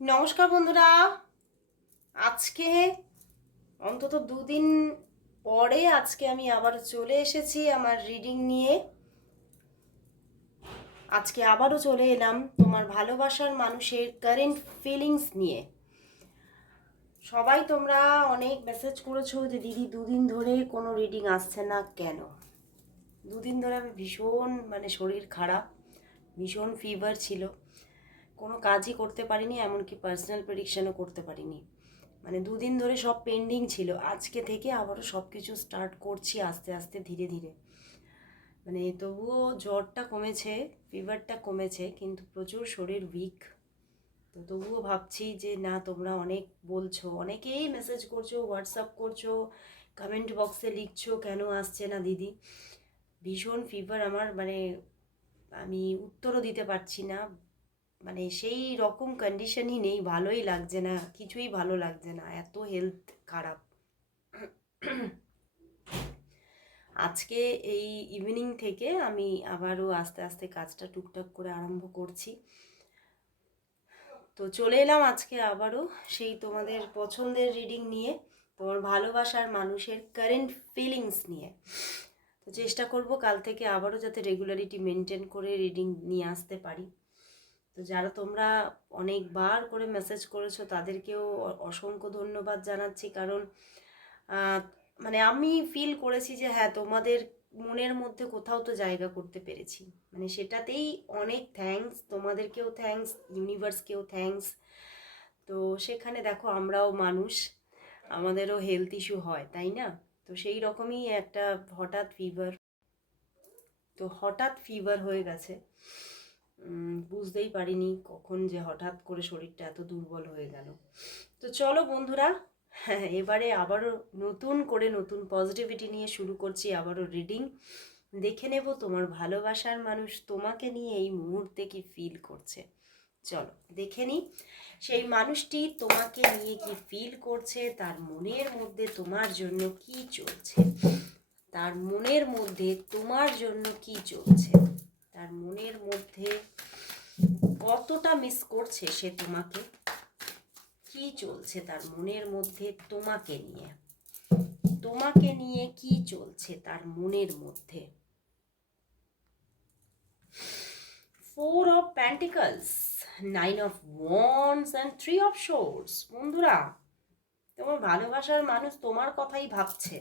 নমস্কার বন্ধুরা। আজকে অন্তত দুদিন পরে আজকে আমি আবার চলে এসেছি আমার রিডিং নিয়ে। আজকে আবারও চলে এলাম তোমার ভালোবাসার মানুষের কারেন্ট ফিলিংস নিয়ে। সবাই তোমরা অনেক মেসেজ করেছো যে দিদি দুদিন ধরে কোনো রিডিং আসছে না কেন। দুদিন ধরে আমি ভীষণ শরীর খারাপ, ভীষণ ফিভার ছিল, কোনো কাজই করতে পারিনি, এমনকি পার্সোনাল প্রেডিকশনও করতে পারিনি। দুদিন ধরে সব পেন্ডিং ছিল। আজকে থেকে আবারও সব কিছু স্টার্ট করছি আস্তে আস্তে ধীরে ধীরে। তবুও জ্বরটা কমেছে, ফিভারটা কমেছে, কিন্তু প্রচুর শরীর উইক। তো তবুও ভাবছি যে না, তোমরা অনেক বলছো, অনেকেই মেসেজ করছো, হোয়াটসঅ্যাপ করছো, কমেন্ট বক্সে লিখছো কেন আসছে না দিদি। ভীষণ ফিভার আমার, আমি উত্তরও দিতে পারছি না। সেই রকম কন্ডিশনই নেই, ভালোই লাগছে না, কিছুই ভালো লাগছে না, এত হেলথ খারাপ। আজকে এই ইভিনিং থেকে আমি আবারও আস্তে আস্তে কাজটা টুকটাক করে আরম্ভ করছি। তো চলে এলাম আজকে আবারও সেই তোমাদের পছন্দের রিডিং নিয়ে, তোমার ভালোবাসার মানুষের কারেন্ট ফিলিংস নিয়ে। তো চেষ্টা করব কাল থেকে আবারও যাতে রেগুলারিটি মেনটেন করে রিডিং নিয়ে আসতে পারি। তো যারা তোমরা অনেকবার করে মেসেজ করেছো তাদেরকেও অসংখ্য ধন্যবাদ জানাচ্ছি, কারণ আমি ফিল করেছি যে হ্যাঁ, তোমাদের মনের মধ্যে কোথাও তো জায়গা করতে পেরেছি। সেটাতেই অনেক থ্যাঙ্কস, তোমাদেরকেও থ্যাঙ্কস, ইউনিভার্সকেও থ্যাঙ্কস। তো সেখানে দেখো, আমরাও মানুষ, আমাদেরও হেলথ ইস্যু হয়, তাই না? তো সেই রকমই একটা হঠাৎ ফিভার হয়ে গেছে। বুঝতেই পারিনি কখন যে হঠাৎ করে শরীরটা এত দুর্বল হয়ে গেল। তো চলো বন্ধুরা, হ্যাঁ, এবারে আবারও নতুন করে নতুন পজিটিভিটি নিয়ে শুরু করছি আবারও রিডিং। দেখে নেব তোমার ভালোবাসার মানুষ তোমাকে নিয়ে এই মুহূর্তে কি ফিল করছে। চলো দেখে নিই সেই মানুষটি তোমাকে নিয়ে কি ফিল করছে, তার মনের মধ্যে তোমার জন্য কি চলছে, তার মনের মধ্যে তোমার জন্য কি চলছে, তার মনের মধ্যে কতটা মিস করছে সে তোমাকে, কি চলছে তার মনের মধ্যে তোমাকে নিয়ে কি চলছে তার মনের মধ্যে। 4 of Pentacles, 9 of Wands and 3 of Swords। বন্ধুরা, তোমার ভালোবাসার মানুষ তোমার কথাই ভাবছে।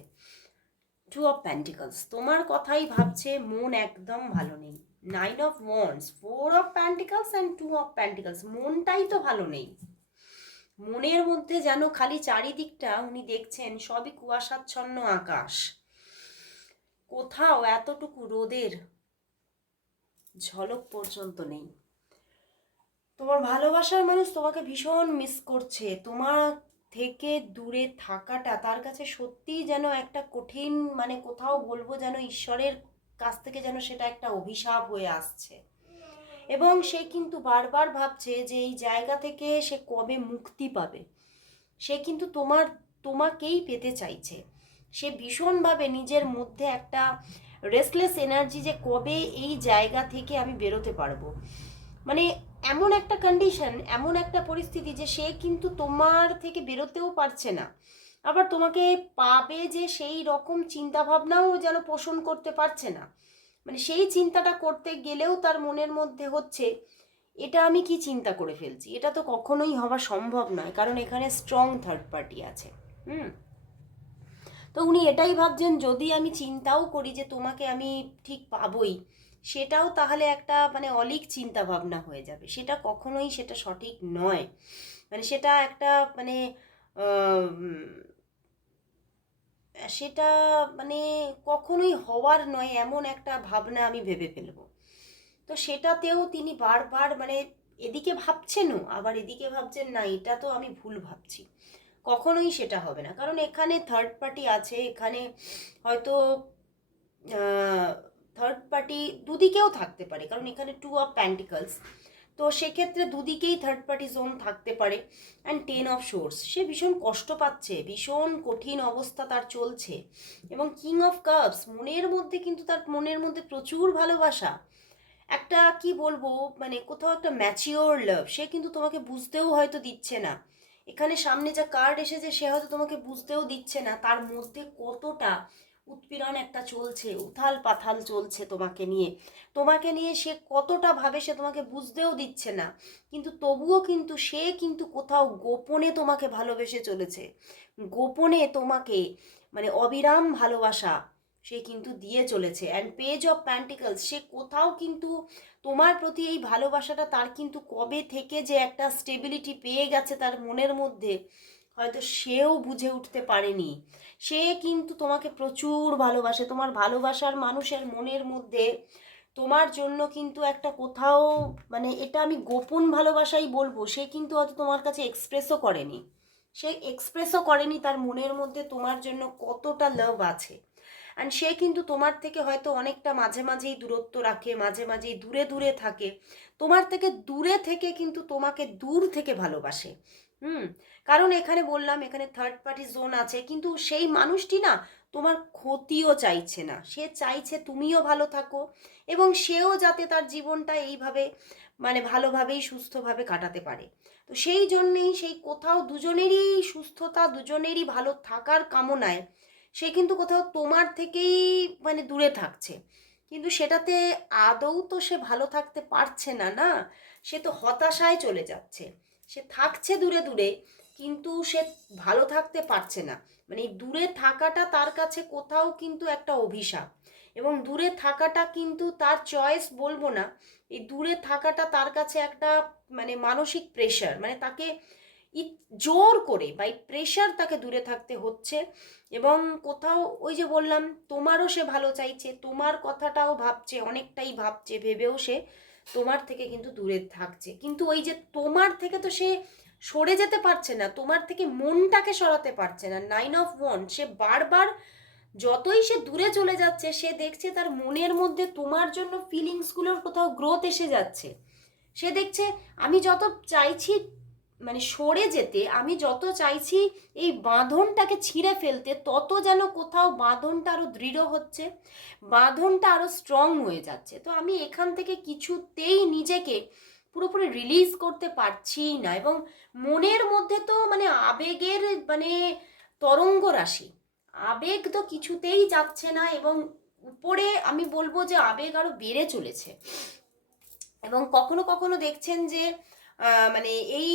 2 of Pentacles, তোমার কথাই ভাবছে, মন একদম ভালো নেই। 9 of Wands, 4 of Pentacles and 2 of Pentacles, মনটাই তো ভালো নেই। মনের মধ্যে যেন খালি চারিদিকটা উনি দেখছেন সবই কুয়াশাচ্ছন্ন আকাশ, কোথাও এতটুকু রোদের ঝলক পর্যন্ত নেই। তোমার ভালোবাসার মানুষ তোমাকে ভীষণ মিস করছে। তোমার থেকে দূরে থাকাটা তার কাছে সত্যিই যেন একটা কঠিন, কোথাও বলবো যেন ঈশ্বরের কাছ থেকে যেন সেটা একটা অভিশাপ হয়ে আসছে। এবং সে কিন্তু বারবার ভাবছে যে এই জায়গা থেকে সে কবে মুক্তি পাবে। সে কিন্তু তোমাকেই পেতে চাইছে। সে ভীষণভাবে নিজের মধ্যে একটা রেস্টলেস এনার্জি, যে কবে এই জায়গা থেকে আমি বেরোতে পারবো। মানে এমন একটা কন্ডিশন, এমন একটা পরিস্থিতি যে সে কিন্তু তোমার থেকে বেরোতেও পারছে না। আবার তোমাকে পাবে যে সেই রকম চিন্তা ভাবনাও যেন পোষণ করতে পারছে না। সেই চিন্তাটা করতে গেলেও তার মনের মধ্যে হচ্ছে, এটা আমি কি চিন্তা করে ফেলছি, এটা তো কখনোই হওয়া সম্ভব নয়, কারণ এখানে স্ট্রং থার্ড পার্টি আছে। হুম। তো উনি এটাই ভাবছেন, যদি আমি চিন্তাও করি যে তোমাকে আমি ঠিক পাবই, সেটাও তাহলে একটা অলীক চিন্তা ভাবনা হয়ে যাবে, সেটা কখনোই সেটা সঠিক নয়। সেটা একটা সেটা কখনোই হওয়ার নয়, এমন একটা ভাবনা আমি ভেবে ফেলবো। তো সেটাতেও তিনি বারবার এদিকে ভাবছেনও, আবার এদিকে ভাবছেন না, এটা তো আমি ভুল ভাবছি, কখনোই সেটা হবে না, কারণ এখানে থার্ড পার্টি আছে। এখানে হয়তো থার্ড পার্টি দুদিকেও থাকতে পারে, কারণ এখানে 2 অফ প্যান্টিকলস। তো সেক্ষেত্রে দুদিকেই থার্ড পার্টি জোন থাকতে পারে। অ্যান্ড 10 অফ সোর্স, সে ভীষণ কষ্ট পাচ্ছে, ভীষণ কঠিন অবস্থা তার চলছে। এবং কিং অফ কাপস, মনের মধ্যে কিন্তু তার মনের মধ্যে প্রচুর ভালোবাসা। একটা কি বলবো, মানে কোথাও একটা ম্যাচিওর লাভ, সে কিন্তু তোমাকে বুঝতেও হয়তো দিচ্ছে না। এখানে সামনে যা কার্ড এসেছে সে হয়তো তোমাকে বুঝতেও দিচ্ছে না তার মধ্যে কতটা উৎপীড়ন একটা চলছে, উথাল পাথাল চলছে তোমাকে নিয়ে সে কতটা ভাবে সে তোমাকে বুঝতেও দিচ্ছে না। কিন্তু তবুও কিন্তু সে কিন্তু কোথাও গোপনে তোমাকে ভালোবেসে চলেছে, গোপনে তোমাকে মানে অবিরাম ভালোবাসা সে কিন্তু দিয়ে চলেছে। অ্যান্ড পেজ অফ প্যান্টিকলস, সে কোথাও কিন্তু তোমার প্রতি এই ভালোবাসাটা তার কিন্তু কবে থেকে যে একটা স্টেবিলিটি পেয়ে গেছে তার মনের মধ্যে, হয়তো সেও বুঝে উঠতে পারেনি। সে কিন্তু তোমাকে প্রচুর ভালোবাসে, তোমার ভালোবাসার মানুষের মনের মধ্যে তোমার জন্য কিন্তু একটা কোথাও, মানে এটা আমি গোপন ভালোবাসাই বলবো, সে কিন্তু হয়তো তোমার কাছে এক্সপ্রেসও করেনি তার মনের মধ্যে তোমার জন্য কতটা লাভ আছে। অ্যান্ড সে কিন্তু তোমার থেকে হয়তো অনেকটা মাঝে মাঝেই দূরত্ব রাখে, মাঝে মাঝেই দূরে দূরে থাকে, তোমার থেকে দূরে থেকে কিন্তু তোমাকে দূর থেকে ভালোবাসে। হুম। কারণ এখানে বললাম এখানে থার্ড পার্টি জোন আছে, কিন্তু সেই মানুষটি না তোমার ক্ষতিও চাইছে না, সে চাইছে তুমিও ভালো থাকো এবং সেও যাতে তার জীবনটা এইভাবে মানে ভালোভাবেই সুস্থভাবে কাটাতে পারে। তো সেই জন্যেই সেই কোথাও দুজনেরই সুস্থতা, দুজনেরই ভালো থাকার কামনায় সে কিন্তু কোথাও তোমার থেকেই মানে দূরে থাকছে। কিন্তু সেটাতে আদৌ তো সে ভালো থাকতে পারছে না, না, সে তো হতাশায় চলে যাচ্ছে। সে থাকছে দূরে দূরে, কিন্তু সে ভালো থাকতে পারছে না। মানে এই দূরে থাকাটা তার কাছে কোথাও কিন্তু একটা অভিশাপ, এবং দূরে থাকাটা কিন্তু তার চয়েস বলবো না। এই দূরে থাকাটা তার কাছে একটা মানে মানসিক প্রেশার, মানে তাকে জোর করে বাই প্রেশার তাকে দূরে থাকতে হচ্ছে। এবং কোথাও ওই যে বললাম তোমারও সে ভালো চাইছে, তোমার কথাটাও ভাবছে, অনেকটাই ভাবছে, ভেবেও সে তোমার থেকে কিন্তু দূরে থাকছে। কিন্তু ওই যে তোমার থেকে তো সে সরে যেতে পারছে না, তোমার থেকে মনটাকে সরাতে পারছে না। 9 অফ ওয়ান্ড, সে বারবার যতই সে দূরে চলে যাচ্ছে সে দেখছে তার মনের মধ্যে তোমার জন্য ফিলিংসগুলোর কোথাও গ্রোথ এসে যাচ্ছে। সে দেখছে আমি যত চাইছি মানে সরে যেতে, আমি যত চাইছি এই বাঁধনটাকে ছিঁড়ে ফেলতে, তত যেন কোথাও বাঁধনটা আরো দৃঢ় হচ্ছে, বাঁধনটা আরো স্ট্রং হয়ে যাচ্ছে। তো আমি এখান থেকে কিছুতেই নিজেকে পুরোপুরি রিলিজ করতে পারছি না, এবং মনের মধ্যে তো মানে আবেগের মানে তরঙ্গ রাশি, আবেগ তো কিছুতেই যাচ্ছে না, এবং উপরে আমি বলবো যে আবেগ আরো বেড়ে চলেছে। এবং কখনো কখনো দেখছেন যে মানে এই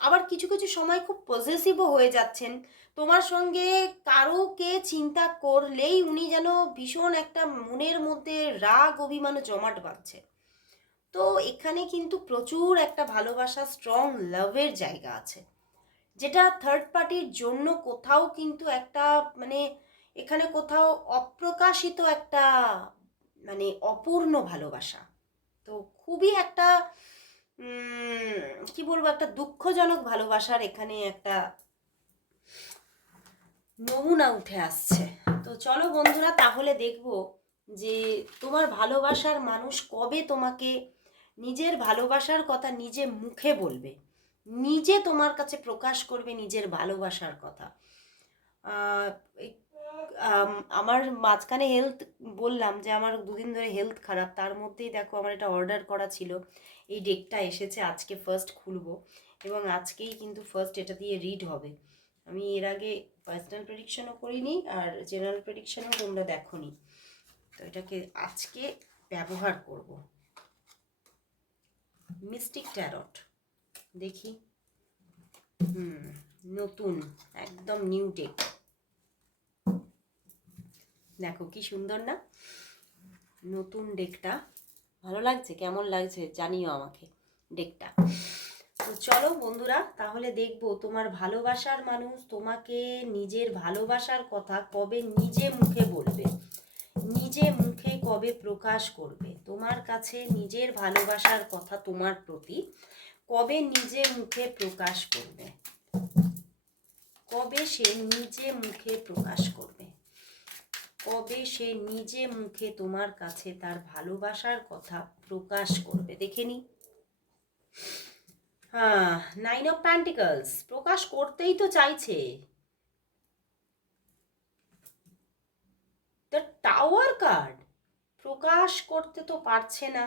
আবার কিছু কিছু সময় খুব পজেসিভও হয়ে যাচ্ছেন। তোমার সঙ্গে কারোকে চিন্তা করলেই উনি যেন ভীষণ একটা মনের মধ্যে রাগ অভিমান জমাট বাঁধছে। তো এখানে কিন্তু প্রচুর একটা ভালোবাসা, স্ট্রং লাভের জায়গা আছে, যেটা থার্ড পার্টির জন্য কোথাও কিন্তু একটা মানে এখানে কোথাও অপ্রকাশিত একটা মানে অপূর্ণ ভালোবাসা। তো খুবই একটা কি বলবো, একটা দুঃখজনক ভালোবাসার এখানে একটা নমুনা উঠে আসছে। তো চলো বন্ধুরা, তাহলে দেখবো যে তোমার ভালোবাসার মানুষ কবে তোমাকে নিজের ভালোবাসার কথা নিজে মুখে বলবে, নিজে তোমার কাছে প্রকাশ করবে নিজের ভালোবাসার কথা। আহ, এই- আমার মাঝখানে হেলথ বললাম যে আমার দুদিন ধরে হেলথ খারাপ, তার মধ্যেই দেখো আমার এটা অর্ডার করা ছিল, এই ডেকটা এসেছে, আজকে ফার্স্ট খুলবো এবং আজকেই কিন্তু ফার্স্ট এটা দিয়ে রিড হবে। আমি এর আগে পার্সোনাল প্রেডিকশনও করিনি আর জেনারেল প্রেডিকশনও তোমরা দেখোনি, তো এটাকে আজকে ব্যবহার করব। মিস্টিক ট্যারট, দেখি। হুম, নতুন, একদম নিউ ডেক, দেখো কি সুন্দর না নতুন ডেকটা। ভালো লাগছে? কেমন লাগছে জানিও আমাকে ডেকটা। তো চলো বন্ধুরা, তাহলে দেখবো তোমার ভালোবাসার মানুষ তোমাকে নিজের ভালোবাসার কথা কবে নিজে মুখে বলবে, নিজে মুখে কবে প্রকাশ করবে, তোমার কাছে নিজের ভালোবাসার কথা তোমার প্রতি কবে নিজে মুখে প্রকাশ করবে, কবে সে নিজে মুখে প্রকাশ করবে, কবে সে নিজে মুখে তোমার কাছে তার ভালোবাসার কথা প্রকাশ করবে। দেখে নি। হ্যাঁ, 9 অফ পেন্টিকলস, প্রকাশ করতেই তো চাইছে। দ্য টাওয়ার কার্ড, প্রকাশ করতে তো পারছে না।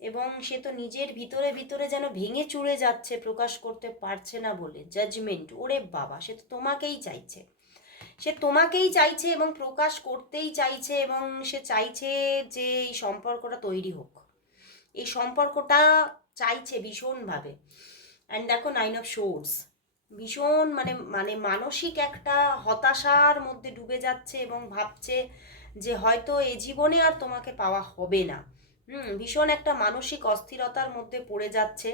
এবং সে তো নিজের ভিতরে ভিতরে যেন ভেঙে চুরে যাচ্ছে, প্রকাশ করতে পারছে না বলে। জাজমেন্ট, ওরে বাবা, সে তো তোমাকেই চাইছে, সে তোমাকেই চাইছে এবং প্রকাশ করতেই চাইছে, এবং সে চাইছে যে এই সম্পর্কটা তৈরি হোক, এই সম্পর্কটা চাইছে ভীষণভাবে। অ্যান্ড দেখো, 9 অফ সোর্স, ভীষণ মানে মানে মানসিক একটা হতাশার মধ্যে ডুবে যাচ্ছে এবং ভাবছে যে হয়তো এ জীবনে আর তোমাকে পাওয়া হবে না। ভীষণ একটা মানসিক অস্থিরতার মধ্যে পড়ে যাচ্ছে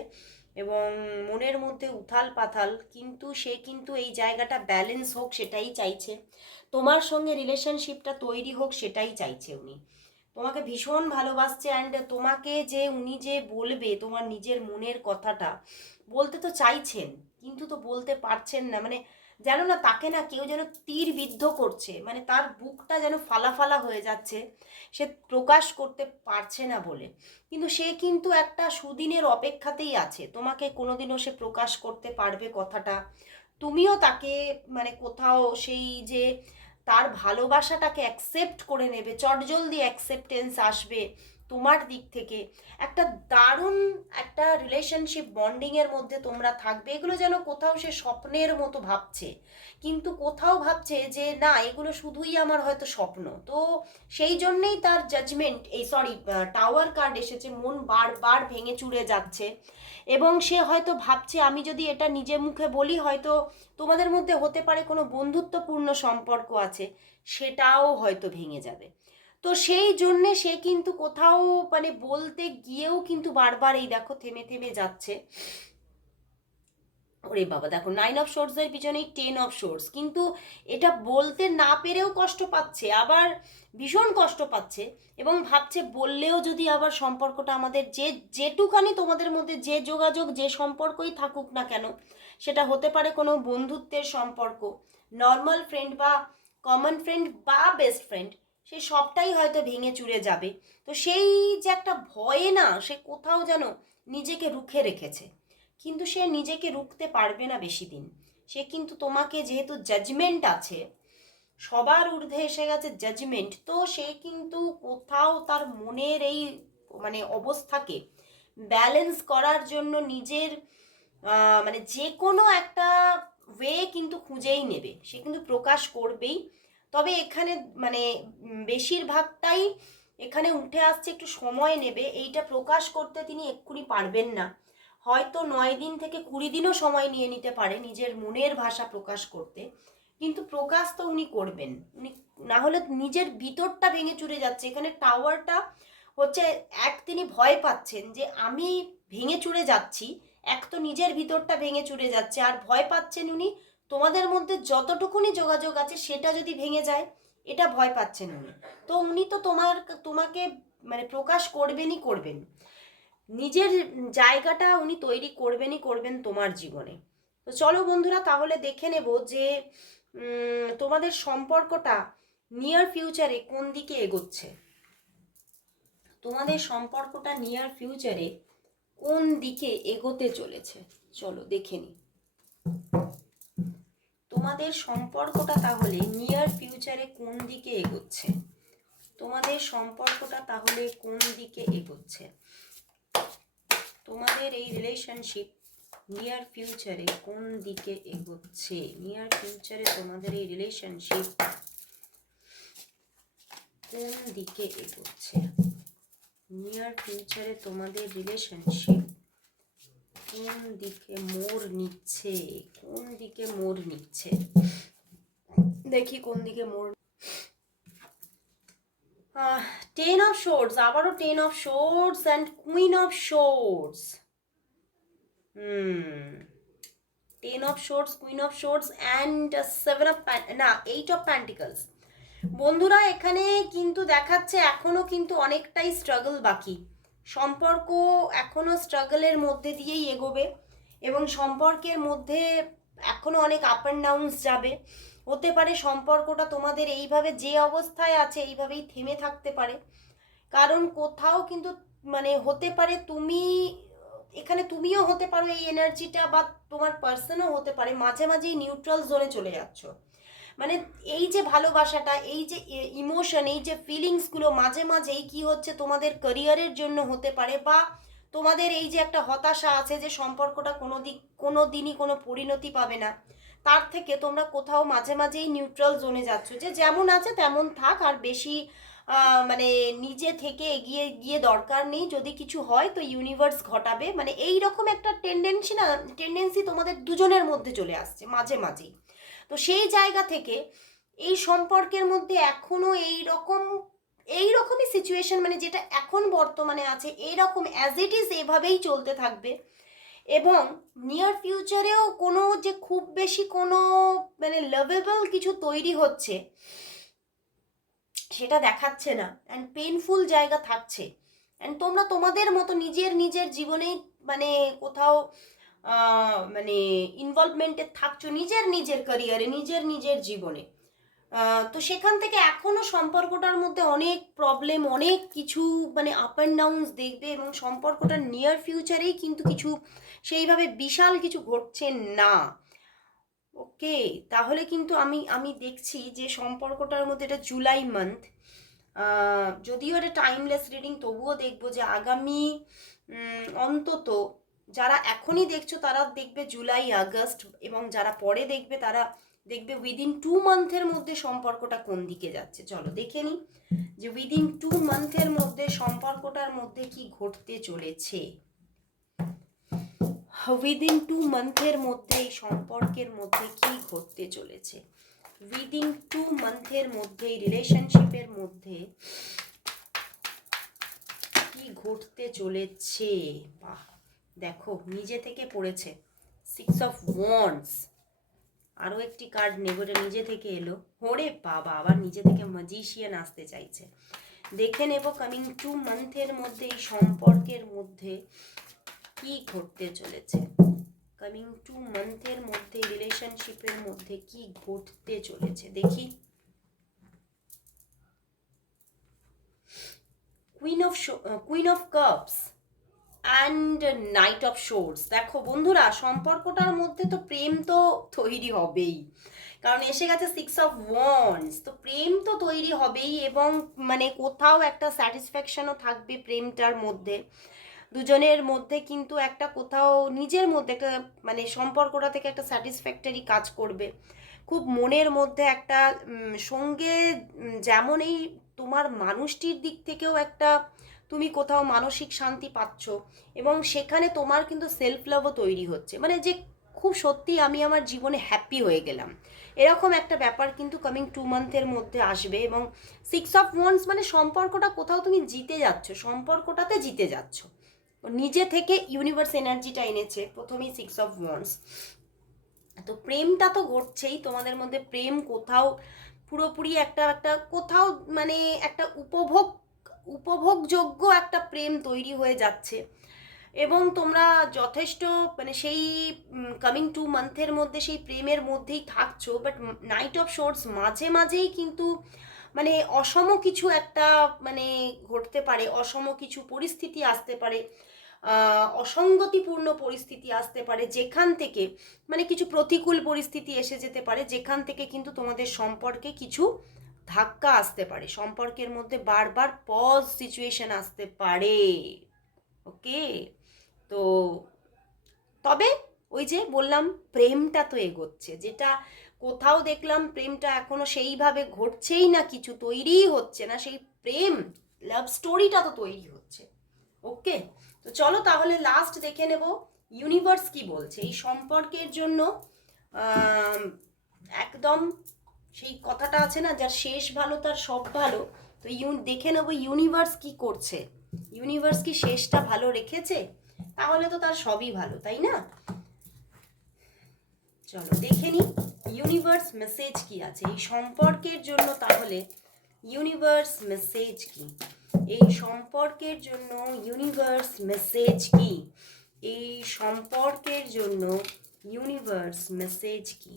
এবং মনের মধ্যে উথাল পাথাল, কিন্তু সে কিন্তু এই জায়গাটা ব্যালেন্স হোক সেটাই চাইছে, তোমার সঙ্গে রিলেশনশিপটা তৈরি হোক সেটাই চাইছে উনি। তোমাকে ভীষণ ভালোবাসছে, অ্যান্ড তোমাকে যে উনি যে বলবে তোমার নিজের মনের কথাটা, বলতে তো চাইছেন কিন্তু তো বলতে পারছেন না। মানে জানো না, তাকে না কেউ যেন তীর বিদ্ধ করছে, মানে তার বুকটা যেন ফালা ফালা হয়ে যাচ্ছে, সে প্রকাশ করতে পারছে না বলে। কিন্তু সে কিন্তু একটা সুদিনের অপেক্ষাতেই আছে, তোমাকে কোনোদিনও সে প্রকাশ করতে পারবে কথাটা, তুমিও তাকে মানে কোথাও সেই যে তার ভালোবাসাটাকে অ্যাকসেপ্ট করে নেবে, চটজলদি অ্যাকসেপ্টেন্স আসবে তোমার দিক থেকে, একটা দারুণ একটা রিলেশনশিপ বন্ডিংয়ের মধ্যে তোমরা থাকবে। এগুলো যেন কোথাও সে স্বপ্নের মতো ভাবছে, কিন্তু কোথাও ভাবছে যে না, এগুলো শুধুই আমার হয়তো স্বপ্ন। তো সেই জন্যেই তার জাজমেন্ট, এই সরি, টাওয়ার কার্ড এসেছে, মন বারবার ভেঙে চুরে যাচ্ছে এবং সে হয়তো ভাবছে আমি যদি এটা নিজে মুখে বলি হয়তো তোমাদের মধ্যে হতে পারে কোনো বন্ধুত্বপূর্ণ সম্পর্ক আছে, সেটাও হয়তো ভেঙে যাবে। তো সেই জন্যে সে কিন্তু কোথাও মানে বলতে গিয়েও কিন্তু বারবার এই দেখো থেমে থেমে যাচ্ছে। ওরে বাবা, দেখো 9 অফ সোর্সের পিছনেই 10 অফ সোর্স, কিন্তু এটা বলতে না পেরেও কষ্ট পাচ্ছে, আবার ভীষণ কষ্ট পাচ্ছে এবং ভাবছে বললেও যদি আবার সম্পর্কটা আমাদের যে যেটুখানি তোমাদের মধ্যে যে যোগাযোগ যে সম্পর্কই থাকুক না কেন, সেটা হতে পারে কোনো বন্ধুত্বের সম্পর্ক, নর্মাল ফ্রেন্ড বা কমন ফ্রেন্ড বা বেস্ট ফ্রেন্ড, সে সবটাই হয়তো ভেঙে চুরে যাবে। তো সেই যে একটা ভয়ে না, সে কোথাও যেন নিজেকে রুখে রেখেছে, কিন্তু সে নিজেকে রুখতে পারবে না বেশি দিন। সে কিন্তু তোমাকে, যেহেতু জাজমেন্ট আছে, সবার ঊর্ধ্বে এসে গেছে জাজমেন্ট, তো সে কিন্তু কোথাও তার মনের এই মানে অবস্থাকে ব্যালেন্স করার জন্য নিজের মানে যে কোনো একটা ওয়ে কিন্তু খুঁজেই নেবে, সে কিন্তু প্রকাশ করবেই। তবে এখানে মানে বেশিরভাগটাই এখানে উঠে আসছে একটু সময় নেবে, এইটা প্রকাশ করতে তিনি এক্ষুনি পারবেন না, হয়তো 9 দিন থেকে 20 দিনও সময় নিয়ে নিতে পারে নিজের মনের ভাষা প্রকাশ করতে, কিন্তু প্রকাশ তো উনি করবেন। উনি না হলে নিজের ভিতরটা ভেঙে চুরে যাচ্ছে। এখানে টাওয়ারটা হচ্ছে, এক তিনি ভয় পাচ্ছেন যে আমি ভেঙে চুরে যাচ্ছি, এক তো নিজের ভিতরটা ভেঙে চুরে যাচ্ছে, আর ভয় পাচ্ছেন উনি তোমাদের মধ্যে যতটুকুনি যোগাযোগ আছে সেটা যদি ভেঙে যায়, এটা ভয় পাচ্ছেন উনি। তো উনি তো তোমাকে মানে প্রকাশ করবেনই করবেন, নিজের জায়গাটা উনি তৈরি করবেনই করবেন তোমার জীবনে। তো চলো বন্ধুরা, তাহলে দেখে নেব যে তোমাদের সম্পর্কটা নিয়ার ফিউচারে কোন দিকে এগোচ্ছে, তোমাদের সম্পর্কটা নিয়ার ফিউচারে কোন দিকে এগোতে চলেছে। চলো দেখে নিই তোমাদের সম্পর্কটা তাহলে নিয়ার ফিউচারে কোন দিকে এগোচ্ছে, তোমাদের সম্পর্কটা তাহলে কোন দিকে এগোচ্ছে, তোমাদের এই রিলেশনশিপ নিয়ার ফিউচারে কোন দিকে এগোচ্ছে, নিয়ার ফিউচারে তোমাদের এই রিলেশনশিপ কোন দিকে এগোচ্ছে, নিয়ার ফিউচারে তোমাদের রিলেশনশিপ কোন দিকে মোড় নিচ্ছে, কোন দিকে মোড় নিচ্ছে, দেখি কোন দিকে মোড়। 10 অফ সোর্স, আবারও 10 of swords and queen of swords. 10 of swords, queen of swords and 7 of না 8 অফ প্যান্টিকলস। বন্ধুরা, এখানে কিন্তু দেখাচ্ছে এখনো কিন্তু অনেকটাই স্ট্রাগল বাকি, সম্পর্ক এখনো স্ট্রাগলের মধ্যে দিয়েই এগোবে এবং সম্পর্কের মধ্যে এখনো অনেক আপ অ্যান্ড ডাউনস যাবে। হতে পারে সম্পর্কটা তোমাদের এইভাবে যে অবস্থায় আছে এইভাবেই থেমে থাকতে পারে, কারণ কোথাও কিন্তু মানে হতে পারে তুমি এখানে, তুমিও হতে পারো এই এনার্জিটা, বা তোমার পার্সনও হতে পারে মাঝে মাঝেই নিউট্রাল জোনে চলে যাচ্ছ, মানে এই যে ভালোবাসাটা, এই যে ইমোশন, এই যে ফিলিংসগুলো মাঝে মাঝেই কি হচ্ছে তোমাদের ক্যারিয়ারের জন্য হতে পারে, বা তোমাদের এই যে একটা হতাশা আছে যে সম্পর্কটা কোনো দিনই কোনো পরিণতি পাবে না, তার থেকে তোমরা কোথাও মাঝে মাঝেই নিউট্রাল জোনে যাচ্ছ, যে যেমন আছে তেমন থাক, আর বেশি মানে নিজে থেকে এগিয়ে গিয়ে দরকার নেই, যদি কিছু হয় তো ইউনিভার্স ঘটাবে, মানে এই রকম একটা টেন্ডেন্সি তোমাদের দুজনের মধ্যে চলে আসছে মাঝে মাঝেই। তো সেই জায়গা থেকে এই সম্পর্কের মধ্যে এখনো এইরকমই সিচুয়েশন, মানে যেটা এখন বর্তমানে আছে এইরকম অ্যাজ ইট ইজ এভাবেই চলতে থাকবে, এবং নিয়ার ফিউচারেও কোনো যে খুব বেশি কোনো মানে লাভেবল কিছু তৈরি হচ্ছে সেটা দেখাচ্ছে না, অ্যান্ড পেনফুল জায়গা থাকছে, অ্যান্ড তোমরা তোমাদের মতো নিজের নিজের জীবনে মানে কোথাও মানে ইনভলভমেন্টে থাকছো, নিজের নিজের ক্যারিয়ারে, নিজের নিজের জীবনে। তো সেখান থেকে এখনো সম্পর্কটার মধ্যে অনেক প্রবলেম, অনেক কিছু মানে আপ অ্যান্ড ডাউনস দেখবে, এবং সম্পর্কটার নিয়ার ফিউচারেই কিন্তু কিছু সেইভাবে বিশাল কিছু ঘটছে না। ওকে, তাহলে কিন্তু আমি আমি দেখছি যে সম্পর্কটার মধ্যে এটা জুলাই মান্থ, যদিও এটা টাইমলেস রিডিং, তবুও দেখবো যে আগামী অন্তত যারা এখনই দেখছো তারা দেখবে জুলাই আগস্ট, এবং যারা পরে দেখবে তারা দেখবে উইদিন 2 মান্থের মধ্যে সম্পর্কটা কোন দিকে যাচ্ছে। চলো দেখে নিই যে উইদিন 2 মান্থের মধ্যে সম্পর্কটার মধ্যে কি ঘটতে চলেছে। উইদিন 2 মান্থের মধ্যে এই সম্পর্কের মধ্যে কি ঘটতে চলেছে, উইদিন 2 মান্থের মধ্যে রিলেশনশিপের মধ্যে কি ঘটতে চলেছে। বাহ, দেখো নিজে থেকে পড়েছে 6 অফ ওয়ান্ডস, আরও একটি কার্ড নেব, এটা নিজে থেকে এলো। ওরে বাবা, আবার নিজে থেকে ম্যাজিশিয়ান আসতে চাইছে। দেখে নেব কামিং 2 মান্থের মধ্যে এই সম্পর্কের মধ্যে কি ঘটতে চলেছে, কামিং 2 মান্থের মধ্যে রিলেশনশিপের মধ্যে কি ঘটতে চলেছে দেখি। Queen of cups and night of swords. দেখো বন্ধুরা, সম্পর্কটার মধ্যে তো প্রেম তো তৈরি হবেই, কারণ এসে গেছে 6 অফ ওয়ান্ডস, তো প্রেম তো তৈরি হবেই, এবং মানে কোথাও একটা স্যাটিসফ্যাকশনও থাকবে প্রেমটার মধ্যে, দুজনের মধ্যে কিন্তু একটা কোথাও নিজের মধ্যে একটা মানে সম্পর্কটা থেকে একটা স্যাটিসফ্যাক্টরি কাজ করবে, খুব মনের মধ্যে একটা সঙ্গে যেমন এই তোমার মানুষটির দিক থেকেও একটা তুমি কোথাও মানসিক শান্তি পাচ্ছ, এবং সেখানে তোমার কিন্তু সেলফ লাভও তৈরি হচ্ছে, মানে যে খুব সত্যি আমি আমার জীবনে হ্যাপি হয়ে গেলাম, এরকম একটা ব্যাপার কিন্তু কামিং 2 মান্থের মধ্যে আসবে। এবং 6 অফ ওয়ান্ডস মানে সম্পর্কটা কোথাও তুমি জিতে যাচ্ছ, সম্পর্কটাতে জিতে যাচ্ছ, নিজে থেকে ইউনিভার্স এনার্জিটা এনেছে প্রথমেই 6 অফ ওয়ান্ডস। তো প্রেমটা তো ঘটছেই তোমাদের মধ্যে, প্রেম কোথাও পুরোপুরি একটা একটা কোথাও মানে একটা উপভোগযোগ্য একটা প্রেম তৈরি হয়ে যাচ্ছে, এবং তোমরা যথেষ্ট মানে সেই কামিং 2 মান্থের মধ্যে সেই প্রেমের মধ্যেই থাকছো, বাট নাইট অফ শোর্টস মাঝে মাঝেই কিন্তু মানে অসম কিছু একটা মানে ঘটতে পারে, অসম কিছু পরিস্থিতি আসতে পারে, অসঙ্গতিপূর্ণ পরিস্থিতি আসতে পারে, যেখান থেকে মানে কিছু প্রতিকূল পরিস্থিতি এসে যেতে পারে, যেখান থেকে কিন্তু তোমাদের সম্পর্কে কিছু ধাক্কা আসতে পারে, সম্পর্কের মধ্যে বারবার পজ সিচুয়েশন আসতে পারে। ওকে, তো তবে ওই যে বললাম প্রেমটা তো এগোচ্ছে, যেটা কোথাও দেখলাম প্রেমটা এখনো সেইভাবে ঘটছেই না, কিছু তৈরিই হচ্ছে না, সেই প্রেম লাভ স্টোরিটা তো তৈরি হচ্ছে। ওকে, তো চলো তাহলে লাস্ট দেখে নেব ইউনিভার্স কি বলছে এই সম্পর্কের জন্য। একদম সেই কথাটা আছে না, যার শেষ ভালো তার সব ভালো, তো দেখে নেব ইউনিভার্স কি করছে, ইউনিভার্স কি শেষটা ভালো রেখেছে, তাহলে তো তার সবই ভালো, তাই না? চলো দেখে নি ইউনিভার্স মেসেজ কি আছে এই সম্পর্কের জন্য, তাহলে ইউনিভার্স মেসেজ কি এই সম্পর্কের জন্য, ইউনিভার্স মেসেজ কি এই সম্পর্কের জন্য, ইউনিভার্স মেসেজ কি।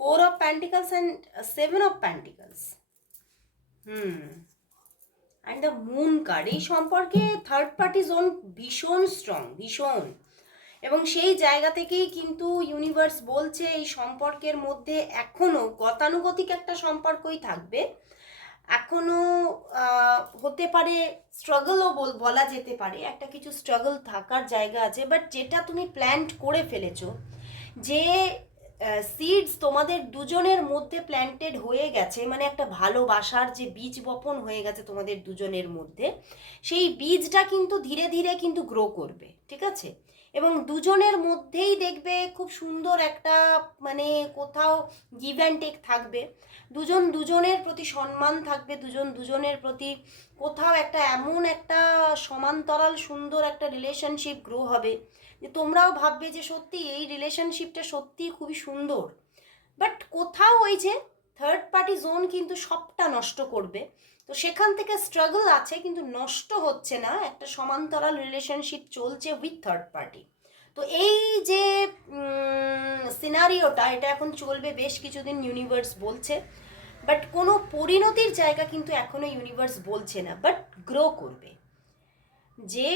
4 of Pentacles and 7 of Pentacles, and the moon card. এই সম্পর্কে থার্ড পার্টি জোন ভীষণ স্ট্রং, ভীষণ, এবং সেই জায়গা থেকেই কিন্তু ইউনিভার্স বলছে এই সম্পর্কের মধ্যে এখনো গতানুগতিক একটা সম্পর্কই থাকবে, এখনো হতে পারে স্ট্রাগলও বলা যেতে পারে, একটা কিছু স্ট্রাগল থাকার জায়গা আছে, বাট যেটা তুমি প্ল্যান্ট করে ফেলেছো, যে সিডস তোমাদের দুজনের মধ্যে প্ল্যান্টেড হয়ে গেছে, মানে একটা ভালোবাসার যে বীজ বপন হয়ে গেছে তোমাদের দুজনের মধ্যে, সেই বীজটা কিন্তু ধীরে ধীরে কিন্তু গ্রো করবে, ঠিক আছে? এবং দুজনের মধ্যেই দেখবে খুব সুন্দর একটা মানে কোথাও গিভ অ্যান্ড টেক থাকবে, দুজন দুজনের প্রতি সম্মান থাকবে, দুজন দুজনের প্রতি কোথাও একটা এমন একটা সমান্তরাল সুন্দর একটা রিলেশনশিপ গ্রো হবে যে তোমরাও ভাববে যে সত্যি এই রিলেশনশিপটা সত্যি খুবই সুন্দর। বাট কোথাও ওই যে থার্ড পার্টি জোন কিন্তু সবটা নষ্ট করবে, তো সেখান থেকে স্ট্রাগল আছে কিন্তু নষ্ট হচ্ছে না, একটা সমান্তরাল রিলেশনশিপ চলছে উইথ থার্ড পার্টি। তো এই যে সিনারিওটা এটা এখন চলবে বেশ কিছুদিন, ইউনিভার্স বলছে, বাট কোনো পরিণতির জায়গা কিন্তু এখনো ইউনিভার্স বলছে না, বাট গ্রো করবে। যে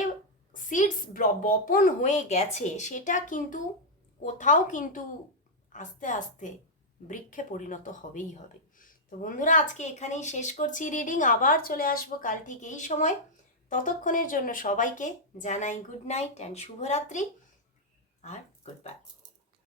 সিডস বপন হয়ে গেছে সেটা কিন্তু কোথাও কিন্তু আস্তে আস্তে বৃক্ষে পরিণত হবেই হবে। তো বন্ধুরা, আজকে এখানেই শেষ করছি রিডিং, আবার চলে আসবো কাল ঠিক এই সময়। ততক্ষণের জন্য সবাইকে জানাই গুড নাইট অ্যান্ড শুভরাত্রি আর গুড বাই।